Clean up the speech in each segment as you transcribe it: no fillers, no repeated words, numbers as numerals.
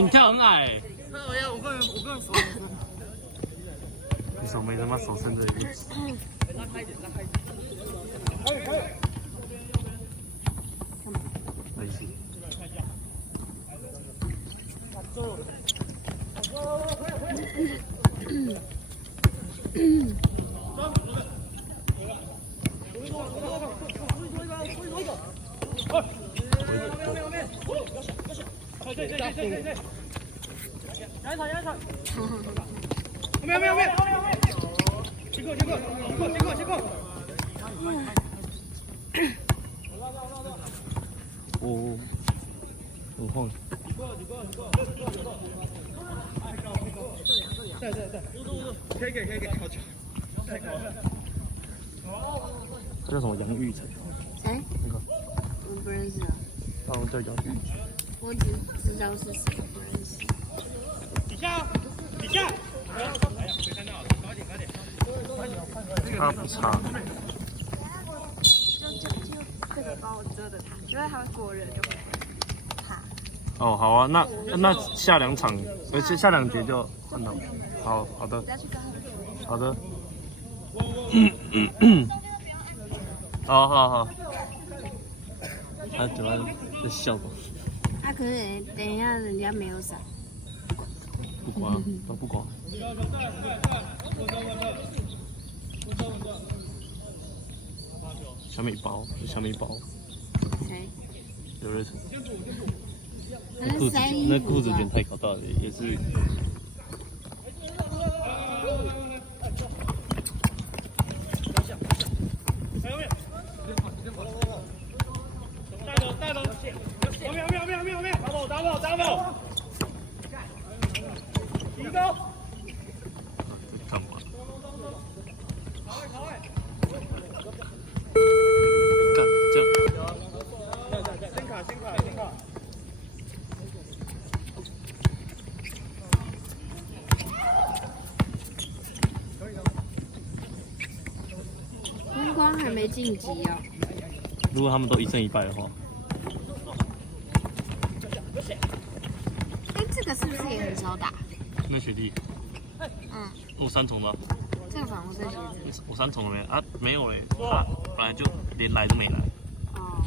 你跳很矮。我个人手。你手没他妈手伸这里。拉开一点，拉开一点。没事。我晃。对，可以给，好球。他叫什么？杨玉成。谁？那个。我不认识啊。他叫杨玉成。我只知道是谁，不认识。底下。他不差。就这个帮我遮着他，因为他会过热就会怕。哦，好啊，那下2场，而且下2节就换到。好的。要去跟他们说。好的。好。他主要在笑吧。可是等一下人家没有伞。不管，都不管。小米包。谁？刘瑞成。那裤子卷太搞大了，也是。带走，后面，打跑，提高。干嘛？干这样。先卡。灯光还没晋级哦。如果他们都1胜1败的话，这个是不是也很少打？那学弟，我3重的。这个反而是学弟。我3重了没啊？没有嘞，他本来就连来都没来。哦。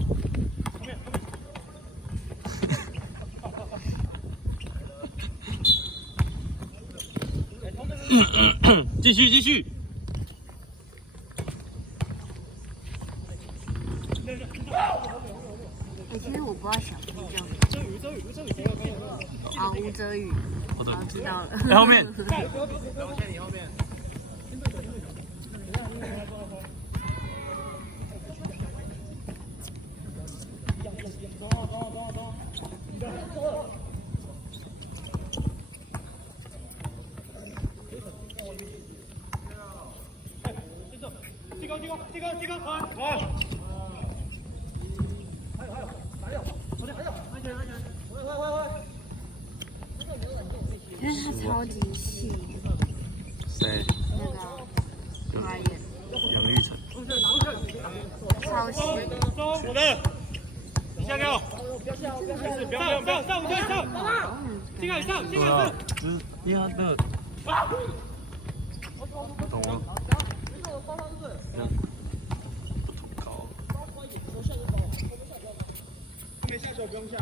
继续。其实我不知道小猪叫什么。啊，吴泽宇。好的，知道了。后面。你后面。这个，好。因为他超级细。谁？那个Ryan。杨玉成。超细。我的。你下给我。上。进来上。只是因为他的。懂了。高。没下手不用下。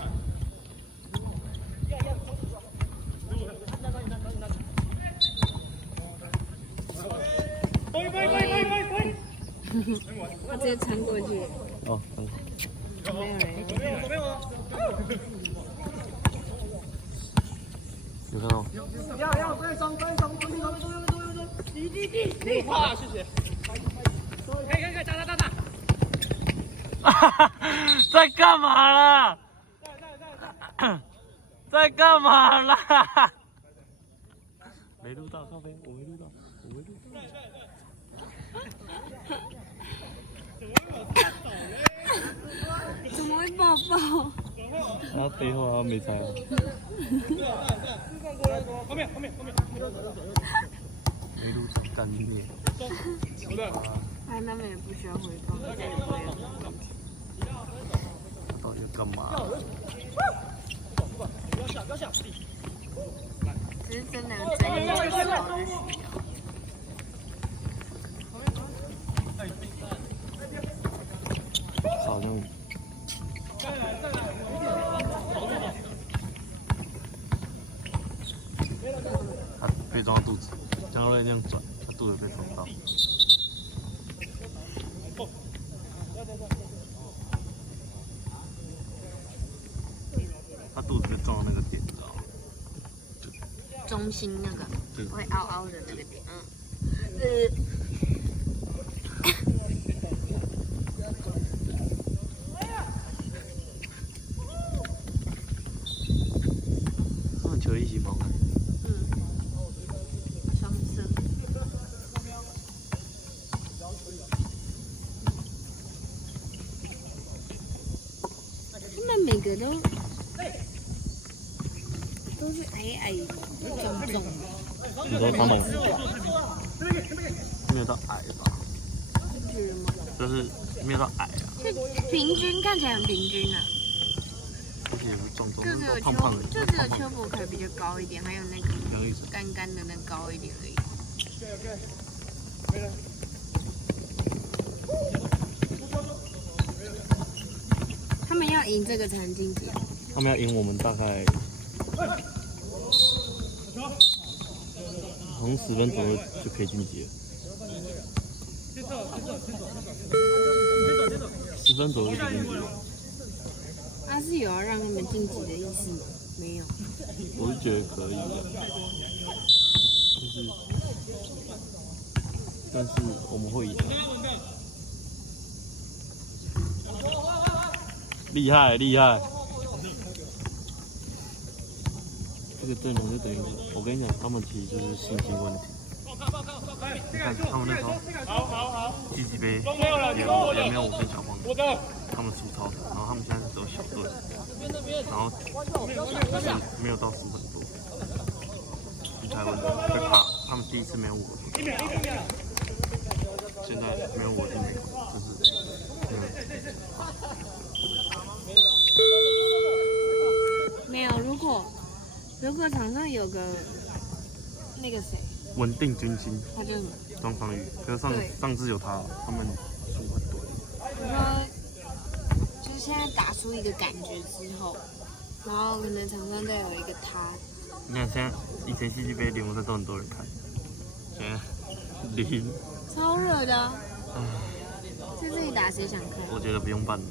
我直接穿过去。哦，没有人。有看到？要对上，滴，哇，谢谢。可以，打。在干嘛啦？在干嘛啦？没录到，靠背，我没录到。怎么会抱抱？他背后他没猜啊。后面。没录到，干你！他们也不需要回放，这样也不会有问题。到底要干嘛？只是真的整理的时候就需要。好像。他被撞到肚子，姜瑞那样转，他肚子被撞到。他肚子被撞到那个点，你知道吗？中心那个会凹凹的那个点，球衣洗毛看。双色。他们每个都是矮矮重重的。你说他们没有到矮吧？是吗？就是没有到矮啊。是平均，看起来很平均啊。而且也不重重，就只有胖胖的。就只有邱伯凯比较高一点，还有那个杨玉成干干的那高一点而已。他们要赢这个才能晋级。他们要赢我们大概，好像10分左右就可以晋级了。10分左右就晋级了。他是有要让他们晋级的意思吗？没有。我是觉得可以的，但是我们会赢。厉害厉害！这个阵容就等于，我跟你讲，他们其实就是信心问题。你看他们那时候积极杯也没有5分小胖，他们输超的，然后他们现在是只有小队，然后就是没有到10分多。徐台文会怕，他们第一次没有我，现在没有我就没有，没有，如果场上有个那个谁，稳定军心，他就庄方宇，可是上次有他们输很多。我说，就是现在打出一个感觉之后，然后可能场上再有一个他。你看现在以前西区杯联盟赛都很多人看，现在0。超热的、啊。在这里打谁想看？我觉得不用办了。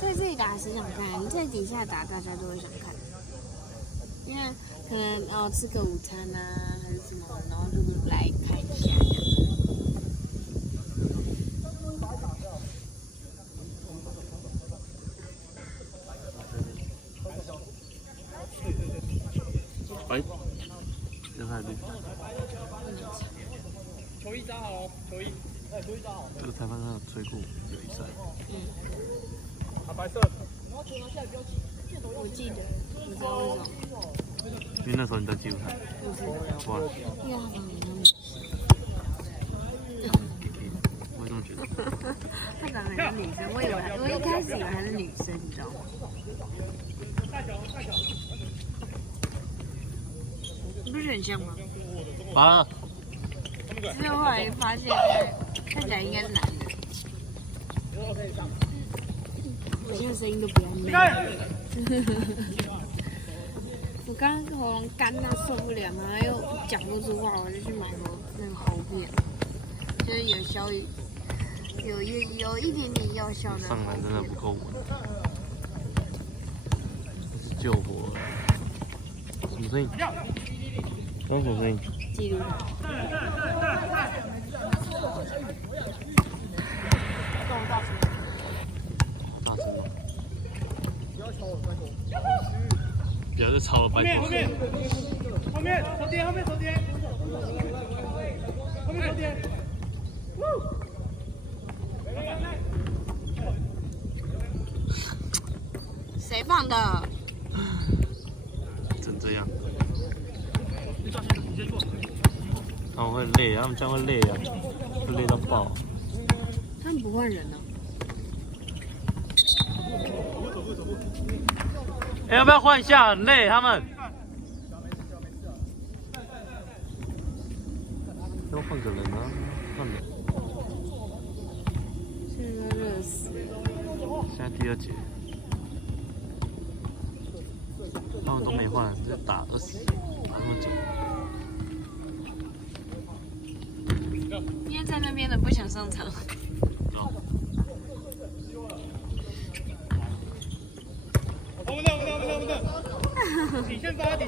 在这里打谁想看？你在底下打，大家都会想看，因为可能吃个午餐啊，还是什么，然后就来看一下这样。哎，这太绿。球衣扎好哦，球衣扎好。这个裁判他有吹过友谊赛。啊，白色。我记得，你知道为什么？因为那时候你在记录台。哇。因为他旁边有女生。我也这么觉得。他长得很像女生，我一开始以为他是女生，你知道吗？你不是很像吗？啊！之后后来发现，看起来应该是男的。我现在声音都不要念。我刚刚喉咙干到受不了，然后又讲不出话，我就去买那个喉片，就是有一点点药效的。上来真的不够稳，这是救火。什么声音？刚什么声音？记录。大声吗？不要再吵了，拜托。后面，手点，后面手点。谁放的？成这样。他们会累，他们这样会累啊，会累到爆。他们不换人呢、哎，要不要换一下？很累，他们。要换个人啊，换人。现在热死了。现在第2节，他们都没换，就打20那么久。因为在那边的不想上场。我们底线发。底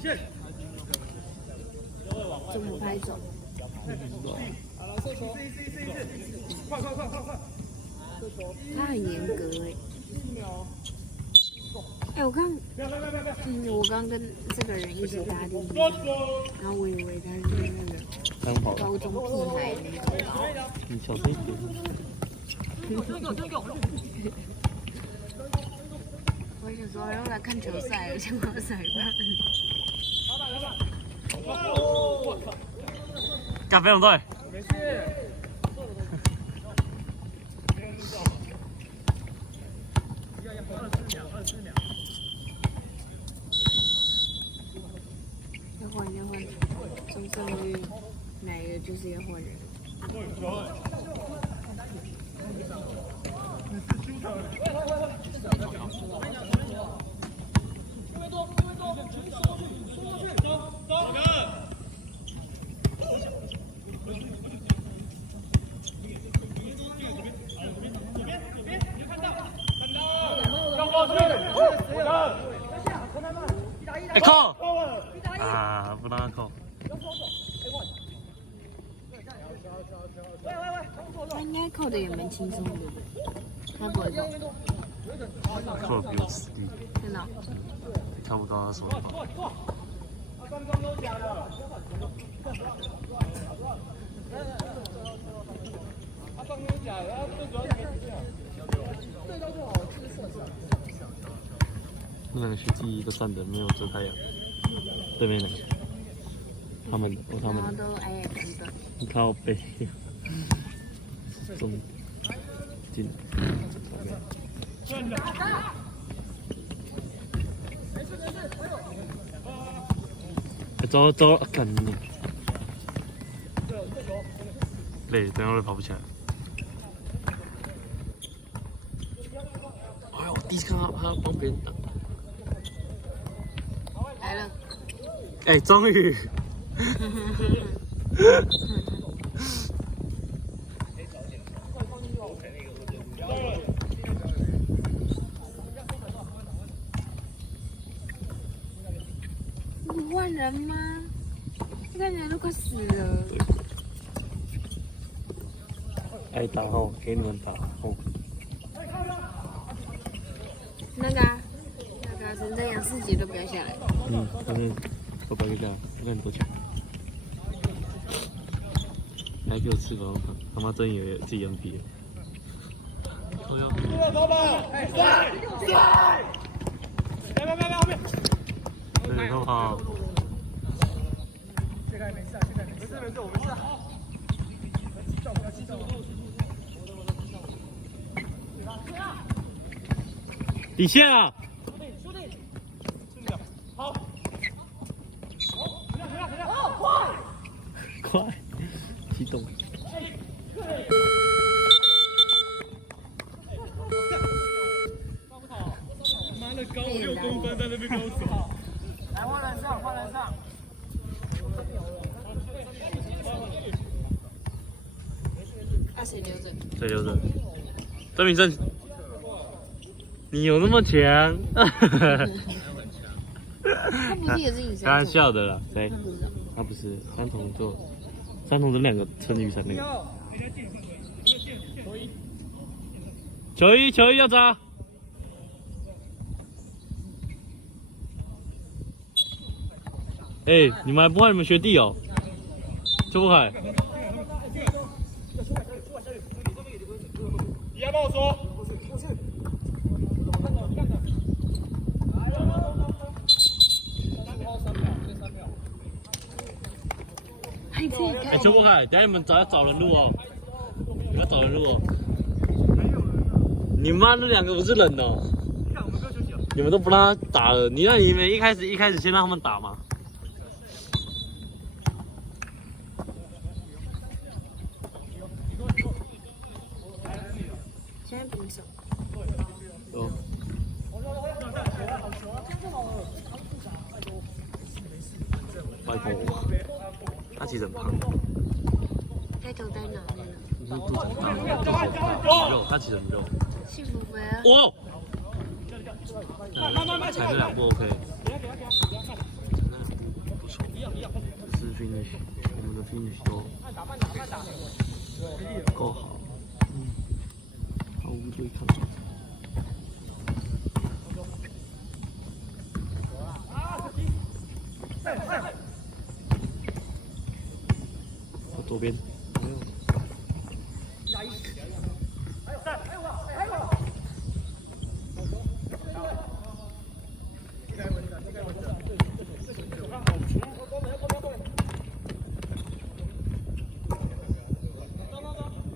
线。怎么拍走？快！他很严格哎、我刚跟这个人一起搭电梯，然后我以为他是那个高中屁孩，你小声一点。我想说要来看球赛，我想要裁判。干飞龙队。没事。要换，中胜率来了就是要换人。哎，扣！啊，不让他扣。他应该扣的也蛮轻松的，他不会扣。扣的比我实力。真的、看不到他手。那两个学弟都站着，没有遮太阳。对面的，他们的。然后都矮矮短短。你靠背。中进。走，干你！累，等会儿跑不起来。哎呦，第一次看到他帮别人打。来了。哎，终于！不换人吗？这个人都快死了。爱打吼，给你们打吼。那个陈正阳4节都不要下来。反正我不要下来，我看你多强。还给我吃口香糖，他妈真以为自己 NBA。老板，帅！别，后面。对，都好。这个没事，我没事。底线啊！兄弟，好，快，激动。妈的，高6公分在那边高手。来，换人上。谁留着？谁留着？郑明正，你有那么强？他不是也是以开玩笑的啦，谁？他不是三重这两个春雨伞那个。球衣要抓。哎，你们还不换你们学弟哦？邱博凯。你要帮我说。还可以哎，邱国凯，等下你们找人录哦，你们找人录哦。你妈那两个不是人哦，你们都不让他打了，你们一开始先让他们打嘛。现在平手。哦。拜托，他其实很胖。开头在哪里？你是肚子很大，肉，他其实很肉。幸福杯。哇！踩这两步 OK， 不错，是 finish， 我们的 finish 都够好，毫无对抗。我左边。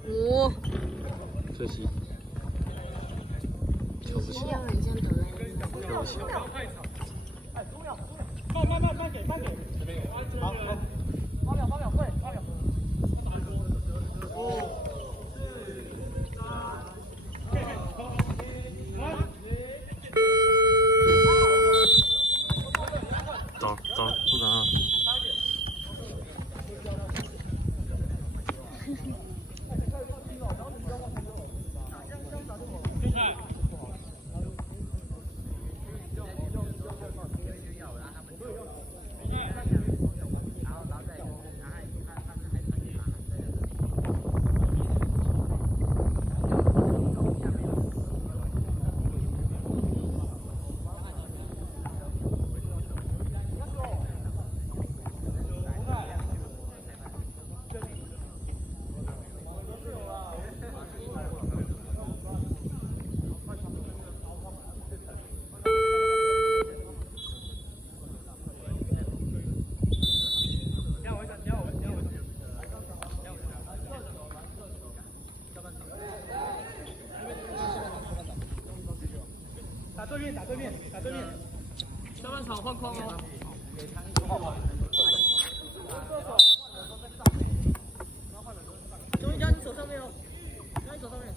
五。可惜，瞧不起，要很像哆啦 A 梦。瞧不起。慢给，好，发表会。走，部长啊。打对面，下半场换框哦。终于加你手上面哦，加你手上面。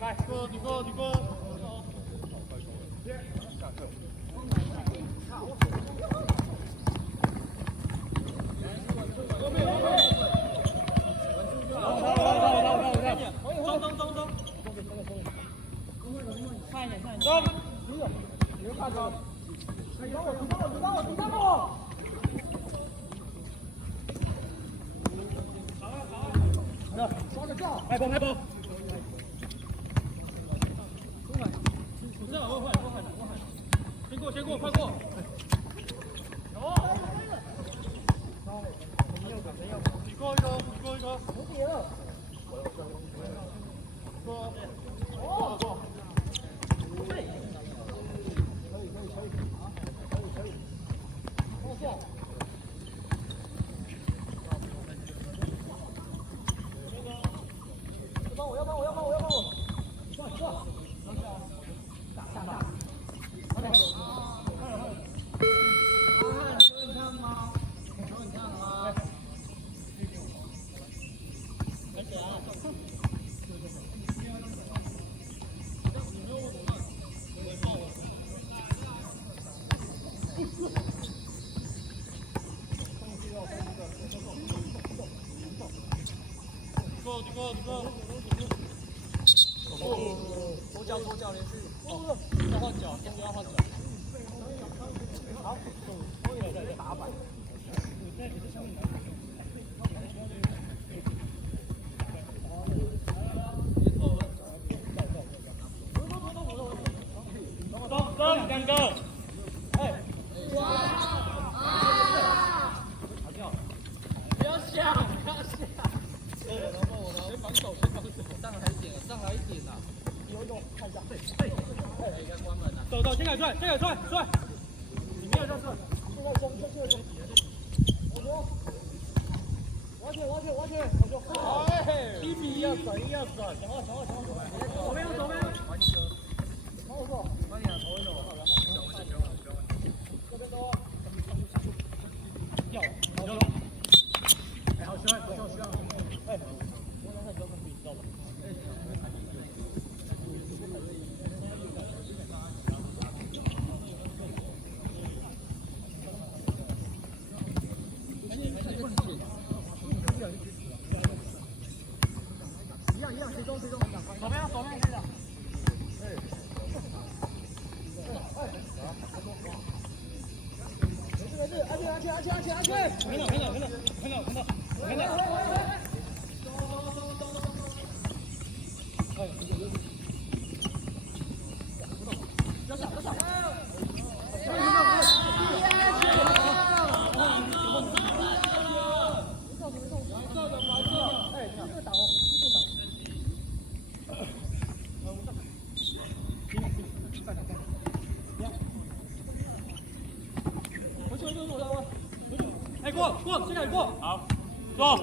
拍波！先过，快过！你过一个。左脚连续，要换脚，中间要换脚。好，打板。走，两个。哎，不要想，不要想。先防守，先防守，上来一点，上来一点呐。看一下，对，应该关门了。走，先改出来，出来。你没有上车，现在冲，我去，哎，1比1要转，抢好，左边，好错，慢点，头一头，这边多，要，哎，好喜欢，哎，我刚才交通比知道吧？安全！看到！哎，过，现在过。好，走。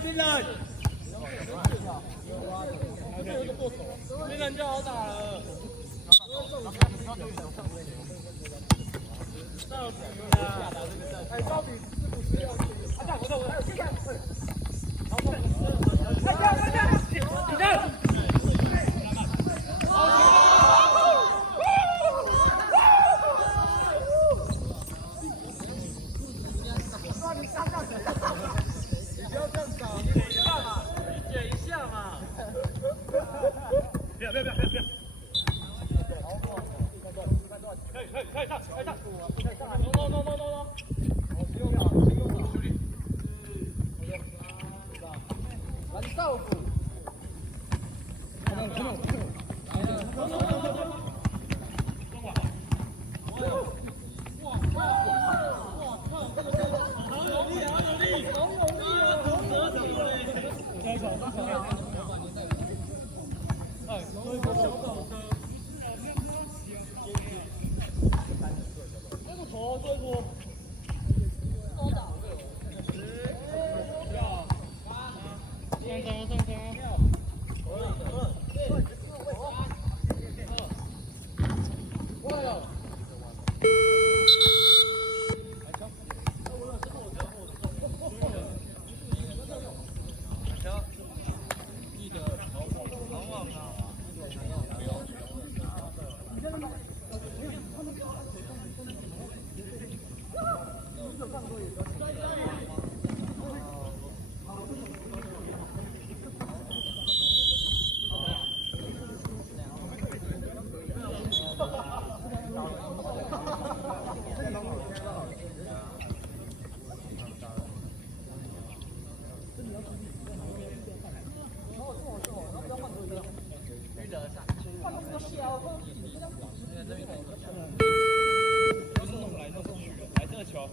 进来！进来就好打了。哎，到底是不是要？我还有现在。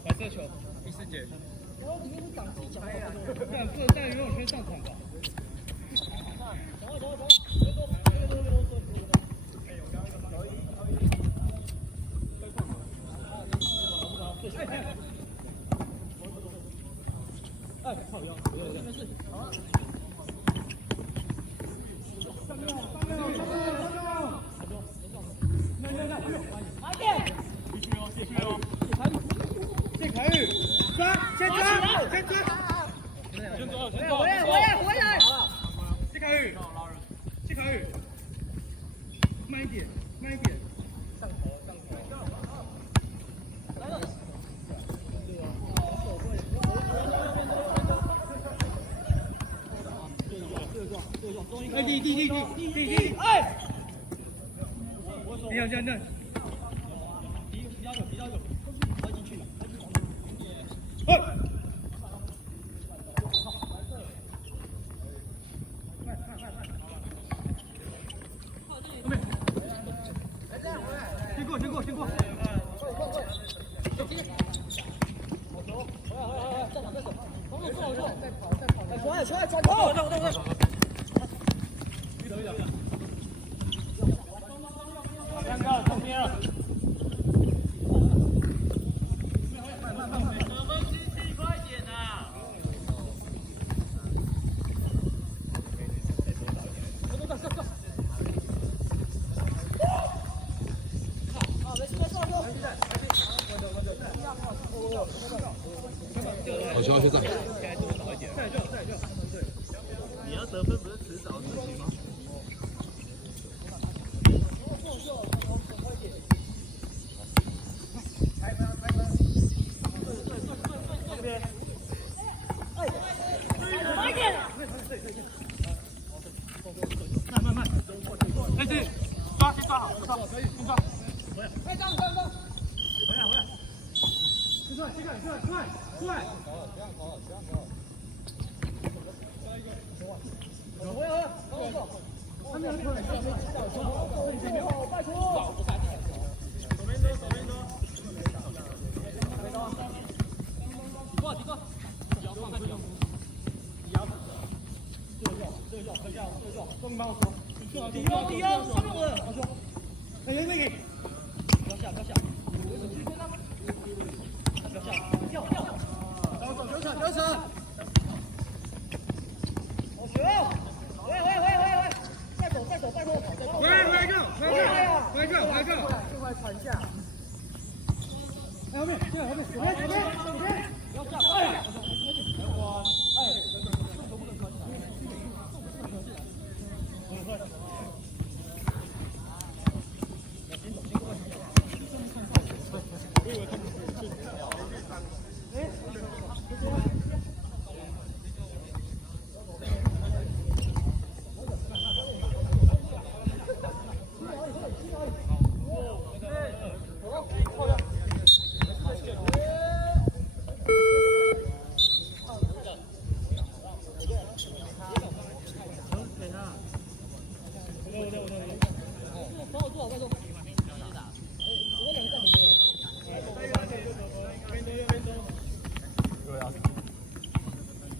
白色球，第4节。不能在游泳圈上场吧？哎，靠腰，没事。慢一点，慢一点。上头。哎，第，哎！这样。比较久，快进去。哎！先过。中间了。快点啊！好球，学长。你要得分不是迟早的事情吗？慢，哎，这抓好，可以，先抓，回来，回来，出来，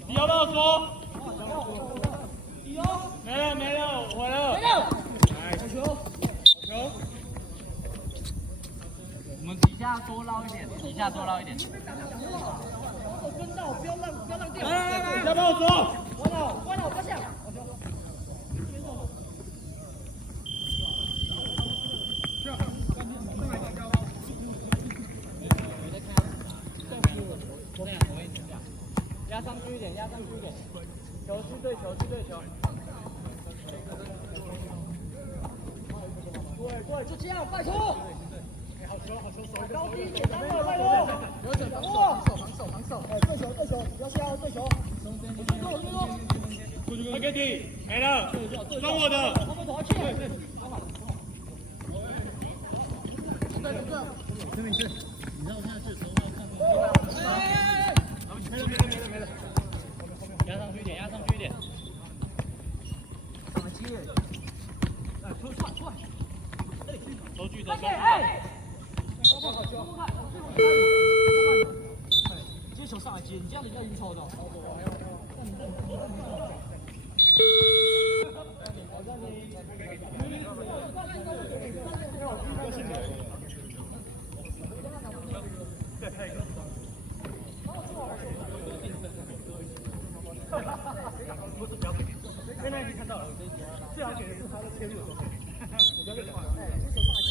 你要不要说？没了，回了。好球！我们底下多捞一点。跟到，不要让掉。来，要不要说？关了，快下。球去对球，去对球。对，就这样，拜托。好球，好球，手高低一点，拜托。有点防守。对球，不要下，对球。快给你，没了，帮我的。后面走下去。没了。压上去一点。上去。出来。收据的。接球上来接，你这样子叫晕球的。现在已经看到了，最好给的是他的切入。我不要跟你讲了。没关系。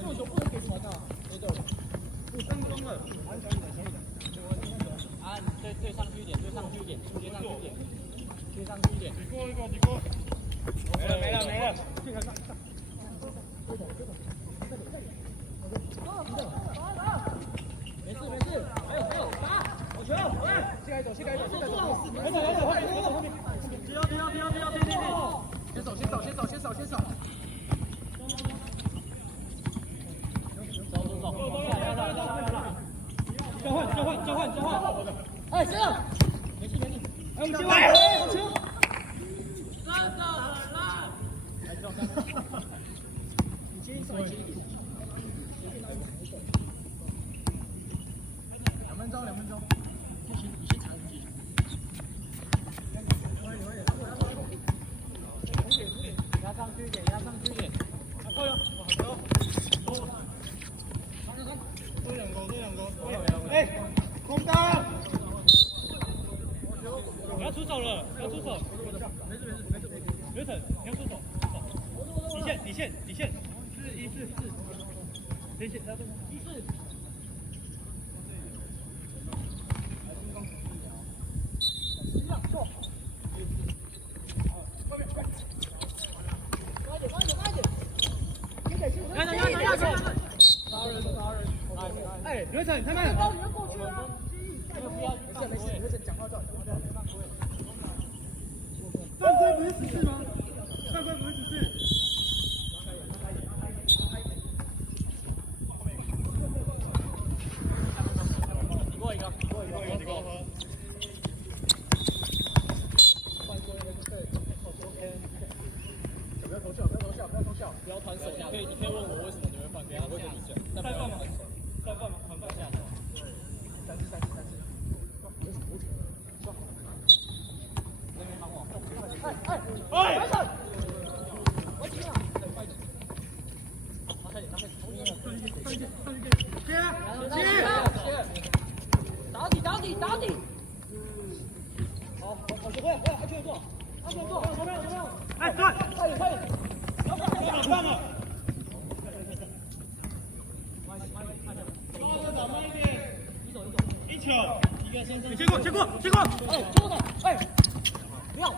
这球不能给传的。5分钟了。啊，对上去一点。你过。没了。没事，还有，打，好球，下一走，没走，先走，走，交换，哎，这样，没事，哎，我们接完，好球，你接一手，2分钟，你先查自己。压上去一点，好球，多两个，哎，空档，不要出手了，没事，刘晨，你要出手，底线，4-1-4，底线，哎，刘晨，看看。犯规不是14吗？你过一个。不要偷笑，不要传手下。你可以问我为什么你会犯，不要我会跟你讲。再犯嘛，传放下。3次。那边帮我。哎！我停了。快点。接！打底！好，我学会，安全做。哎，对，快点！放了。慢一点。一球，你接过。哎，接过，哎，不要，快，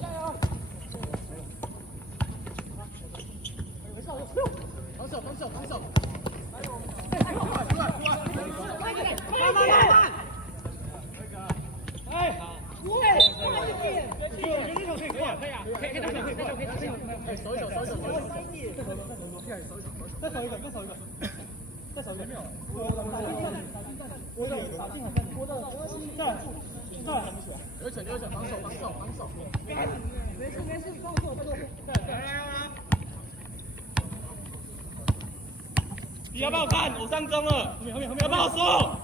加油！防守！慢！哎，快一点！这球可以快，可以打手！哎，手一手！再手一个。再少一个没有。打进来，再留球，防守。没事，放手，来。你要不要看？我上中了，要不要说？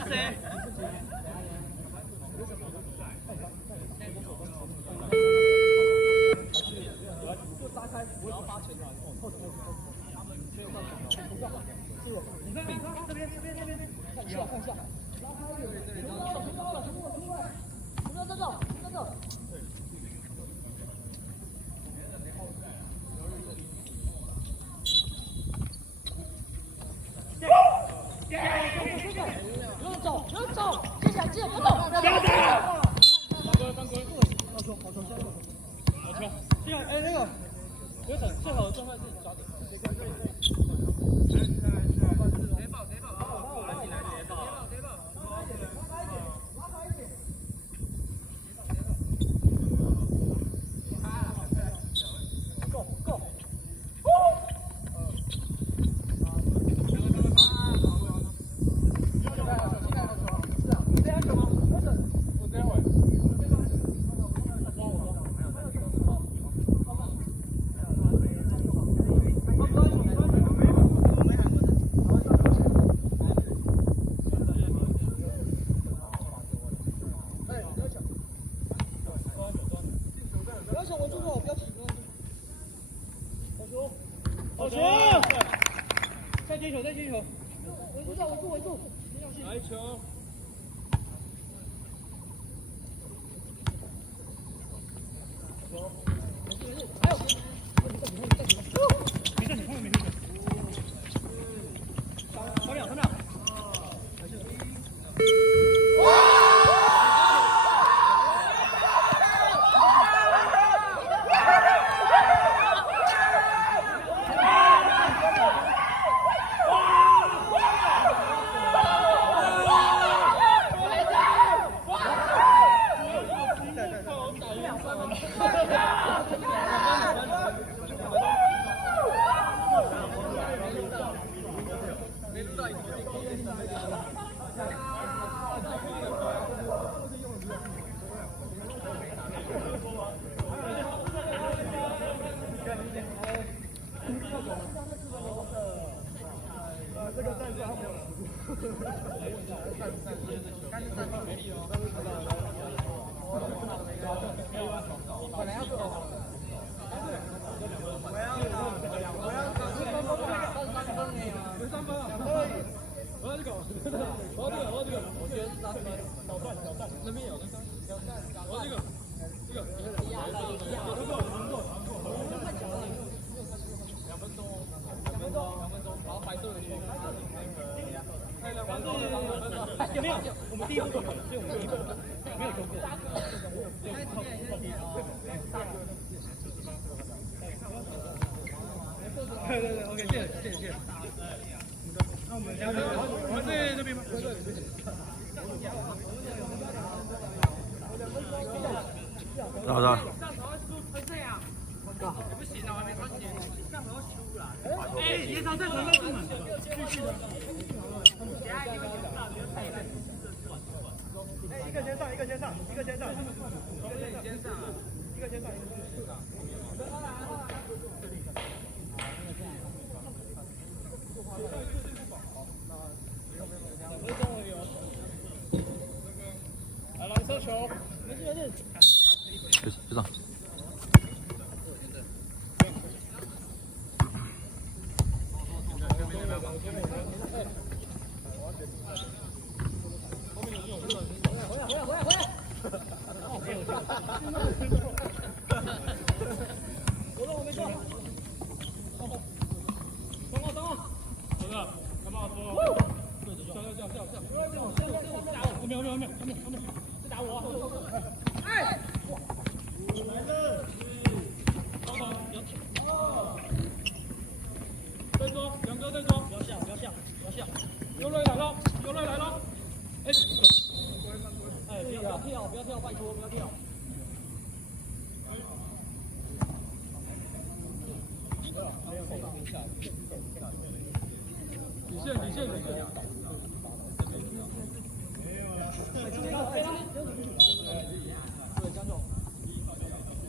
是谁？你看这边，看一下，这。不要走，接下来不要动，不要打。犯规，好球！这样，那个，刘晨最好的状态是抓点。谁爆！Go！ 好球！再接球！围住！来球！还有，没事，你后面没事。3秒。这个战术他没有。本来要做。我要这个，我觉得是3分，小站，那边有那个，我要这个，2分钟，然后白色的球，有没有？我们第一步有，所以我们第一步没有中过。对，OK， 谢谢。那我们在这边吗？到了。不行啊，我还没穿鞋，这样我要输了。哎，野草在传到进门，继续的。一个先上。来，蓝色球，没事。别上。再说，两个再说，不要笑，不要笑，不要笑。右瑞来了，右瑞来了。哎，哎，不要跳，不要跳，拜托，不要跳。底线，底线，底线。对，加重。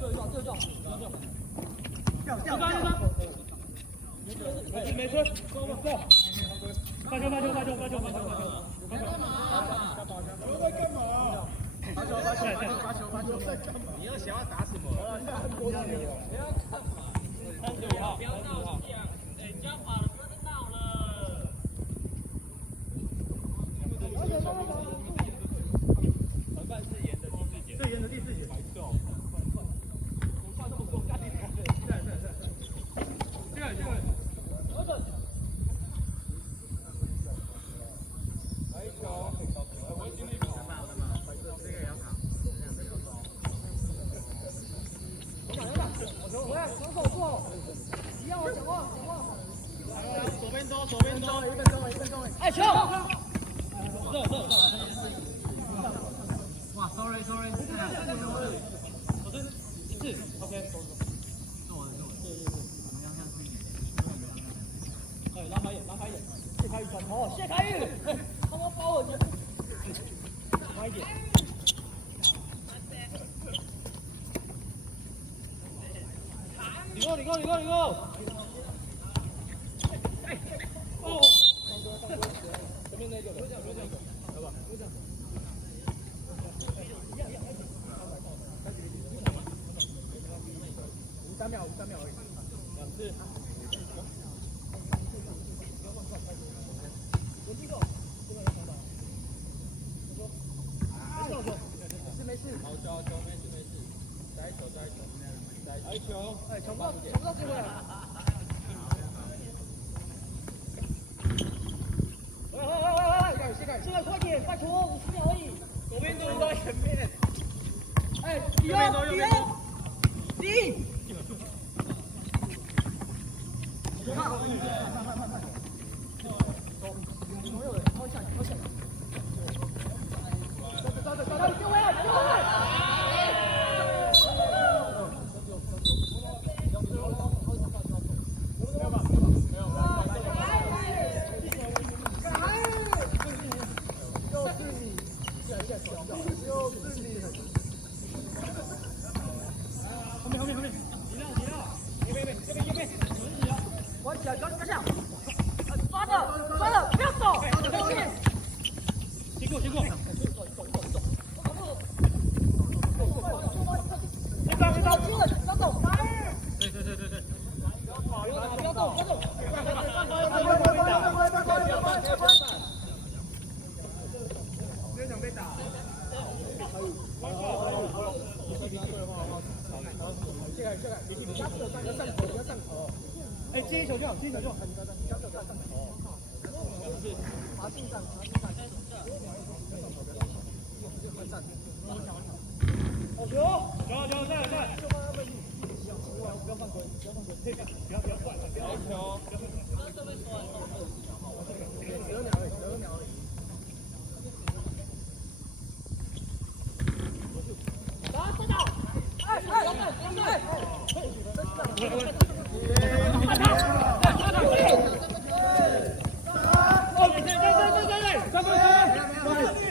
这撞，这撞，加重。跳，跳，跳。没错，走，走。发球，发球，发球，发球，发球，发球。我在干嘛？发球，发球，发球，发球，发球，在干嘛？你要想要打什么？不要干嘛？35号，35号。哎，加法了，不要再闹了。裁判是严的第4节，最严的第4节。我话这么说，赶紧来，进来，进来。左边走，1分钟，1分钟。哎，球！热。哇 ，sorry，我是，OK。是我的。对，拉开眼，谢开宇转头，谢开宇，他妈包我！快一点。你go！哦，前面那个，来吧，53秒而已，2次。没事，好球，没事，下一球，哎，抢不到机会了。现在快点，拜托，50秒而已。左边都在前面。哎，底哦，底。哎，接一球就好，接一球就好。爬进站。好球！球，在。不要犯规，不要怪，不要球。12秒而已。对！